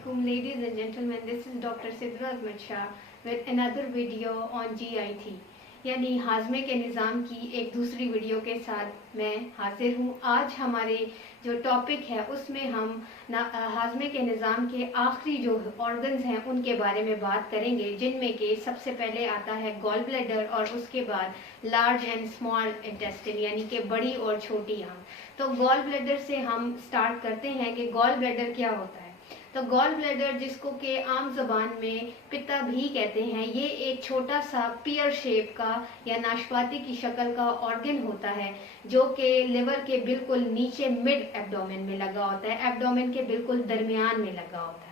Assalamualaikum ladies and gentlemen, this is Dr. Sidra Ahmed Shah with another video on GIT यानी हाजमे के निज़ाम की एक दूसरी वीडियो के साथ मैं हाजिर हूँ। आज हमारे जो टॉपिक है उसमें हम हाजमे के निज़ाम के आखिरी जो ऑर्गन्स हैं उनके बारे में बात करेंगे, जिनमें कि सबसे पहले आता है गॉल ब्लैडर और उसके बाद लार्ज एंड स्मॉल इंटेस्टाइन यानी कि बड़ी और छोटी आंत। तो गॉल ब्लैडर से हम स्टार्ट करते हैं कि गॉल ब्लैडर क्या होता है। तो गॉल ब्लैडर, जिसको कि आम जबान में पित्ता भी कहते हैं, ये एक छोटा सा पियर शेप का या नाशपाती की शक्ल का ऑर्गन होता है जो कि लिवर के बिल्कुल नीचे मिड एब्डोमेन में लगा होता है, एब्डोमेन के बिल्कुल दरमियान में लगा होता है।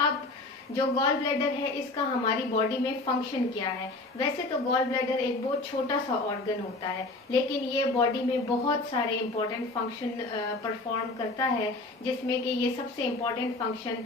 अब जो गॉल ब्लैडर है इसका हमारी बॉडी में फंक्शन क्या है। वैसे तो गॉल ब्लैडर एक बहुत छोटा सा ऑर्गन होता है, लेकिन ये बॉडी में बहुत सारे इंपॉर्टेंट फंक्शन परफॉर्म करता है, जिसमें कि ये सबसे important function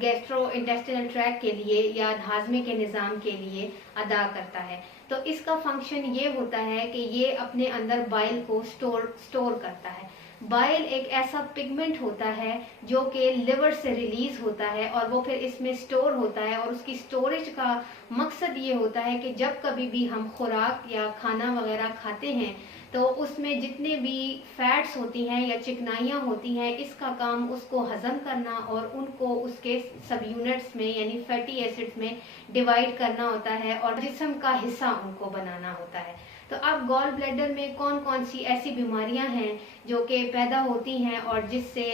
gastro intestinal tract के लिए या हाजमे के निज़ाम के लिए अदा करता है। तो इसका फंक्शन ये होता है कि ये अपने अंदर बाइल को स्टोर करता है। बाइल एक ऐसा पिगमेंट होता है जो कि लिवर से रिलीज होता है और वो फिर इसमें स्टोर होता है, और उसकी स्टोरेज का मकसद ये होता है कि जब कभी भी हम खुराक या खाना वगैरह खाते हैं तो उसमें जितने भी फैट्स होती हैं या चिकनाइयाँ होती हैं, इसका काम उसको हजम करना और उनको उसके सब यूनिट्स में यानी फैटी एसिड्स में डिवाइड करना होता है और जिस्म का हिस्सा उनको बनाना होता है। तो अब गॉल ब्लैडर में कौन कौन सी ऐसी बीमारियां हैं जो कि पैदा होती हैं और जिससे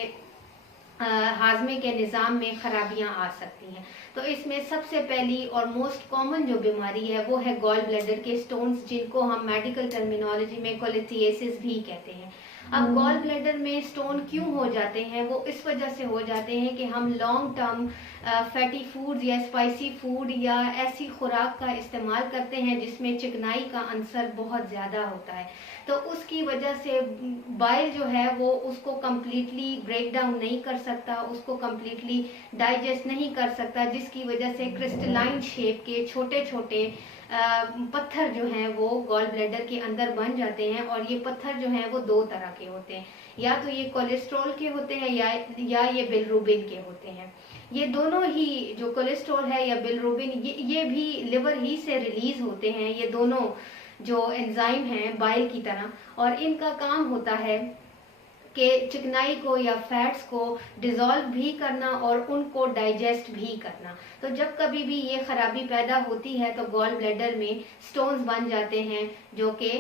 हाजमे के निज़ाम में खराबियां आ सकती हैं। तो इसमें सबसे पहली और मोस्ट कॉमन जो बीमारी है वो है गॉल ब्लैडर के स्टोन्स, जिनको हम मेडिकल टर्मिनोलॉजी में कोलिथिएसिस भी कहते हैं। अब गॉल ब्लैडर में स्टोन क्यों हो जाते हैं? वो इस वजह से हो जाते हैं कि हम लॉन्ग टर्म फैटी फूड या स्पाइसी फूड या ऐसी खुराक का इस्तेमाल करते हैं जिसमें चिकनाई का अंसर बहुत ज़्यादा होता है। तो उसकी वजह से बाइल जो है वो उसको कम्प्लीटली ब्रेक डाउन नहीं कर सकता, उसको कम्प्लीटली डाइजेस्ट नहीं कर सकता, जिसकी वजह से क्रिस्टलाइन शेप के छोटे छोटे पत्थर जो हैं वो गॉल ब्लैडर के अंदर बन जाते हैं। और ये पत्थर जो हैं वो दो तरह के होते हैं, या तो ये कोलेस्ट्रॉल के होते हैं या ये बिलरुबिन के होते हैं। ये दोनों ही जो कोलेस्ट्रॉल है या बिलरुबिन ये भी लिवर ही से रिलीज होते हैं, ये दोनों जो एंजाइम हैं बाइल की तरह, और इनका काम होता है कि चिकनाई को या फैट्स को डिज़ोल्व भी करना और उनको डाइजेस्ट भी करना। तो जब कभी भी ये खराबी पैदा होती है तो गॉल ब्लैडर में स्टोन्स बन जाते हैं जो कि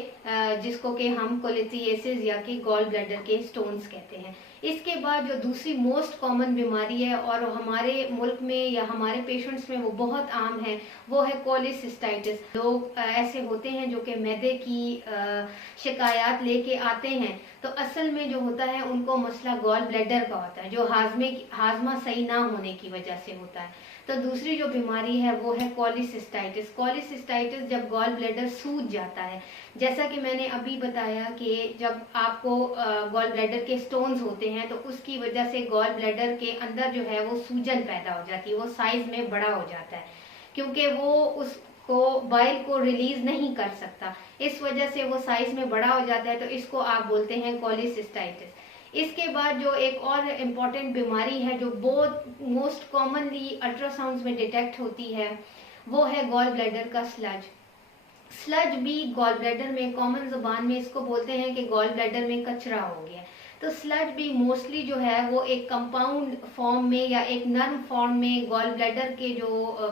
जिसको कि हम कोलिथिएसिस या कि गॉल ब्लैडर के स्टोन्स कहते हैं। इसके बाद जो दूसरी मोस्ट कॉमन बीमारी है और हमारे मुल्क में या हमारे पेशेंट्स में वो बहुत आम है, वो है कोलिसिस्टाइटिस। लोग ऐसे होते हैं जो कि मैदे की शिकायत लेके आते हैं, तो असल में जो होता है उनको मसला गॉल ब्लैडर का होता है, जो हाजमा सही ना होने की वजह से होता है। तो दूसरी जो बीमारी है वो है कोलिसिस्टाइटिस। कोलिसिस्टाइटिस जब गॉल ब्लैडर सूज जाता है, जैसा कि मैंने अभी बताया कि जब आपको गॉल ब्लैडर के स्टोन्स होते हैं तो उसकी वजह से गॉल ब्लैडर के अंदर जो है वो सूजन पैदा हो जाती है, वो साइज में बड़ा हो जाता है क्योंकि वो उसको बाइल को रिलीज नहीं कर सकता, इस वजह से वो साइज में बड़ा हो जाता है। तो इसको आप बोलते हैं कोलिसिस्टाइटिस। इसके बाद जो एक और इम्पॉर्टेंट बीमारी है जो बहुत मोस्ट कॉमनली अल्ट्रासाउंड में डिटेक्ट होती है वो है गॉल ब्लैडर का स्लज। स्लज भी गॉल ब्लैडर में कॉमन जुबान में इसको बोलते हैं कि गॉल ब्लैडर में कचरा हो गया। तो स्लज भी मोस्टली जो है वो एक कंपाउंड फॉर्म में या एक नर्म फॉर्म में गॉल ब्लैडर के जो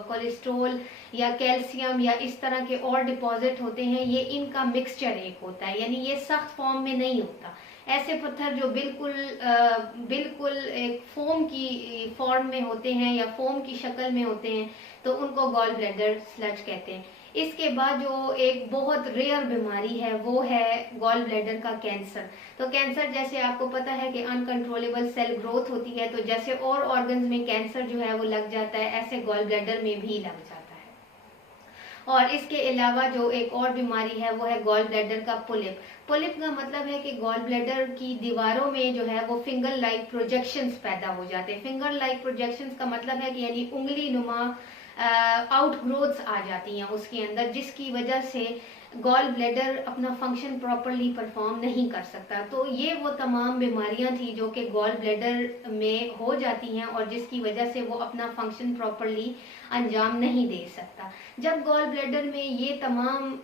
कोलेस्ट्रॉल या कैल्शियम या इस तरह के और डिपॉजिट होते हैं, ये इनका मिक्सचर एक होता है, यानी ये सख्त फॉर्म में नहीं होता। ऐसे पत्थर जो बिल्कुल एक फोम की फॉर्म में होते हैं या फोम की शक्ल में होते हैं, तो उनको गॉल ब्लैडर स्लज कहते हैं। इसके बाद जो एक बहुत रेयर बीमारी है वो है गॉल ब्लैडर का कैंसर। तो कैंसर, जैसे आपको पता है कि अनकंट्रोलेबल सेल ग्रोथ होती है, तो जैसे और ऑर्गन्स में कैंसर जो है वो लग जाता है, ऐसे गॉल ब्लैडर में भी लग जाता है। और इसके अलावा जो एक और बीमारी है वो है गॉल ब्लैडर का पुलिप। पुलिप का मतलब है कि गॉल ब्लैडर की दीवारों में जो है वो फिंगर लाइक प्रोजेक्शंस पैदा हो जाते हैं। फिंगर लाइक प्रोजेक्शंस का मतलब है कि यानी उंगली नुमा आउटग्रोथ्स आ जाती हैं उसके अंदर, जिसकी वजह से गॉल ब्लैडर अपना फंक्शन प्रॉपरली परफॉर्म नहीं कर सकता। तो ये वो तमाम बीमारियां थी जो कि गॉल ब्लैडर में हो जाती हैं और जिसकी वजह से वो अपना फंक्शन प्रॉपरली अंजाम नहीं दे सकता। जब गॉल ब्लैडर में ये तमाम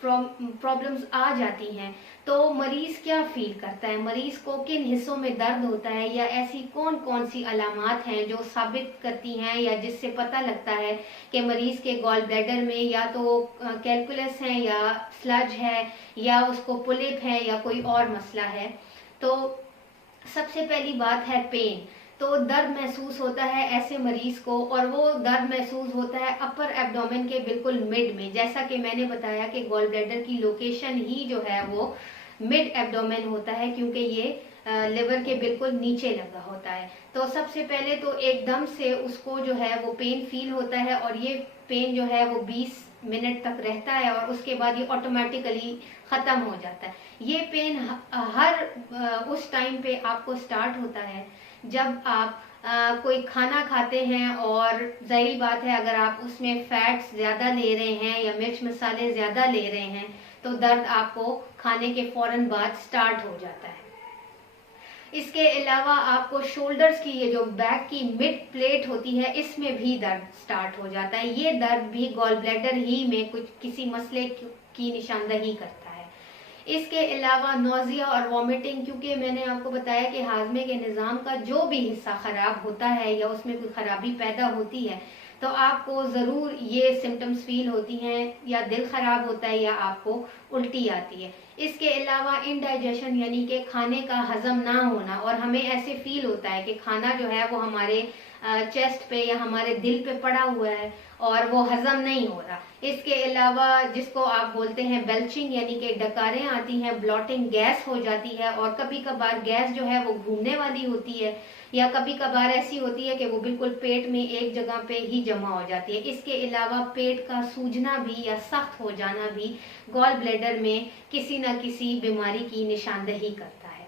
प्रॉब्लम्स आ जाती हैं तो मरीज क्या फील करता है, मरीज को किन हिस्सों में दर्द होता है, या ऐसी कौन कौन सी अलामात हैं जो साबित करती हैं या जिससे पता लगता है कि मरीज के गॉल ब्लैडर में या तो कैलकुलस है या स्लज है या उसको पुलिप है या कोई और मसला है। तो सबसे पहली बात है पेन। तो दर्द महसूस होता है ऐसे मरीज को, और वो दर्द महसूस होता है अपर एब्डोमेन के बिल्कुल मिड में। जैसा कि मैंने बताया कि गॉल ब्लैडर की लोकेशन ही जो है वो मिड एब्डोमेन होता है, क्योंकि ये लिवर के बिल्कुल नीचे लगा होता है। तो सबसे पहले तो एकदम से उसको जो है वो पेन फील होता है, और ये पेन जो है वो 20 मिनट तक रहता है और उसके बाद ये ऑटोमेटिकली खत्म हो जाता है। ये पेन हर उस टाइम पे आपको स्टार्ट होता है जब आप कोई खाना खाते हैं, और जाहिर बात है अगर आप उसमें फैट्स ज्यादा ले रहे हैं या मिर्च मसाले ज्यादा ले रहे हैं तो दर्द आपको खाने के फौरन बाद स्टार्ट हो जाता है। इसके अलावा आपको शोल्डर्स की, ये जो बैक की मिड प्लेट होती है, इसमें भी दर्द स्टार्ट हो जाता है। ये दर्द भी गॉल ब्लैडर ही में कुछ किसी मसले की निशानदही करता है। इसके अलावा नोजिया और वॉमिटिंग, क्योंकि मैंने आपको बताया कि हाजमे के निज़ाम का जो भी हिस्सा खराब होता है या उसमें कोई खराबी पैदा होती है तो आपको ज़रूर ये सिम्टम्स फील होती हैं, या दिल खराब होता है या आपको उल्टी आती है। इसके अलावा इनडाइजेशन यानी कि खाने का हजम ना होना, और हमें ऐसे फील होता है कि खाना जो है वो हमारे चेस्ट पे या हमारे दिल पे पड़ा हुआ है और वो हजम नहीं हो रहा। इसके अलावा जिसको आप बोलते हैं बेल्चिंग यानी कि डकारें आती हैं, ब्लॉटिंग, गैस हो जाती है, और कभी कभार गैस जो है वो घूमने वाली होती है या कभी कभार ऐसी होती है कि वो बिल्कुल पेट में एक जगह पे ही जमा हो जाती है। इसके अलावा पेट का सूजना भी या सख्त हो जाना भी गॉल ब्लैडर में किसी न किसी बीमारी की निशानदही करता है।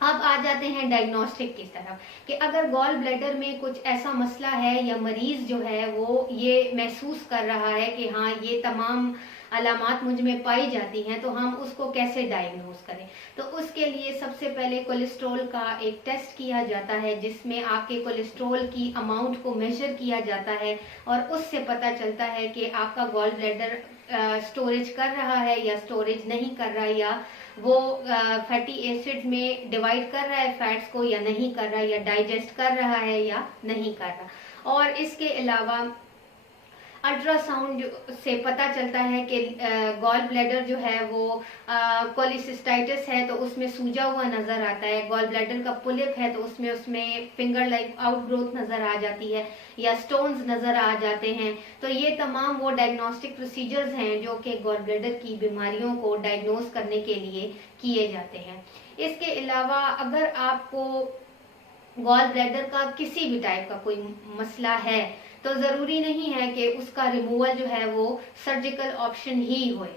अब आ जाते हैं डायग्नोस्टिक की तरफ कि अगर गॉल ब्लैडर में कुछ ऐसा मसला है या मरीज जो है वो ये महसूस कर रहा है कि हाँ ये तमाम अलामात मुझ में पाई जाती हैं, तो हम उसको कैसे डायग्नोज करें। तो उसके लिए सबसे पहले कोलेस्ट्रॉल का एक टेस्ट किया जाता है जिसमें आपके कोलेस्ट्रॉल की अमाउंट को मेजर किया जाता है, और उससे पता चलता है कि आपका गॉल ब्लैडर स्टोरेज कर रहा है या स्टोरेज नहीं कर रहा है, या वो फैटी एसिड में डिवाइड कर रहा है फैट्स को या नहीं कर रहा है, या डाइजेस्ट कर रहा है या नहीं कर रहा। और इसके अलावा अल्ट्रासाउंड से पता चलता है कि गॉल ब्लैडर जो है वो कोलिसिस्टाइटिस है तो उसमें सूजा हुआ नजर आता है, गॉल ब्लैडर का पुलिप है तो उसमें फिंगर लाइक आउटग्रोथ नजर आ जाती है या स्टोन्स नजर आ जाते हैं। तो ये तमाम वो डायग्नोस्टिक प्रोसीजर्स हैं जो कि गॉल ब्लैडर की बीमारियों को डायग्नोज करने के लिए किए जाते हैं। इसके अलावा अगर आपको गॉल ब्लैडर का किसी भी टाइप का कोई मसला है तो जरूरी नहीं है कि उसका रिमूवल जो है वो सर्जिकल ऑप्शन ही होए।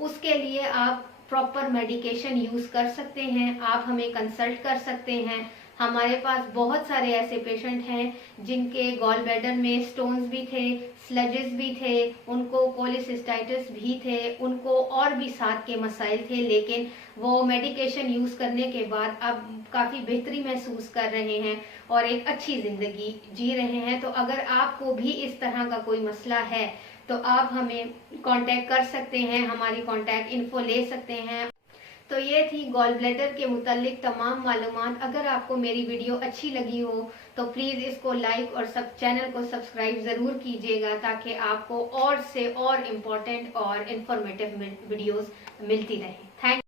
उसके लिए आप प्रॉपर मेडिकेशन यूज कर सकते हैं, आप हमें कंसल्ट कर सकते हैं। हमारे पास बहुत सारे ऐसे पेशेंट हैं जिनके गॉल ब्लैडर में स्टोन्स भी थे, स्लजेस भी थे, उनको कोलिसिस्टाइटिस भी थे, उनको और भी साथ के मसाइल थे, लेकिन वो मेडिकेशन यूज करने के बाद अब काफी बेहतरी महसूस कर रहे हैं और एक अच्छी जिंदगी जी रहे हैं। तो अगर आपको भी इस तरह का कोई मसला है तो आप हमें कांटेक्ट कर सकते हैं, हमारी कांटेक्ट इन्फो ले सकते हैं। तो ये थी गॉल ब्लैडर के मुतालिक तमाम मालूमात। अगर आपको मेरी वीडियो अच्छी लगी हो तो प्लीज़ इसको लाइक और चैनल को सब्सक्राइब ज़रूर कीजिएगा ताकि आपको और से और इम्पोर्टेंट और इन्फॉर्मेटिव वीडियोस मिलती रहें। थैंक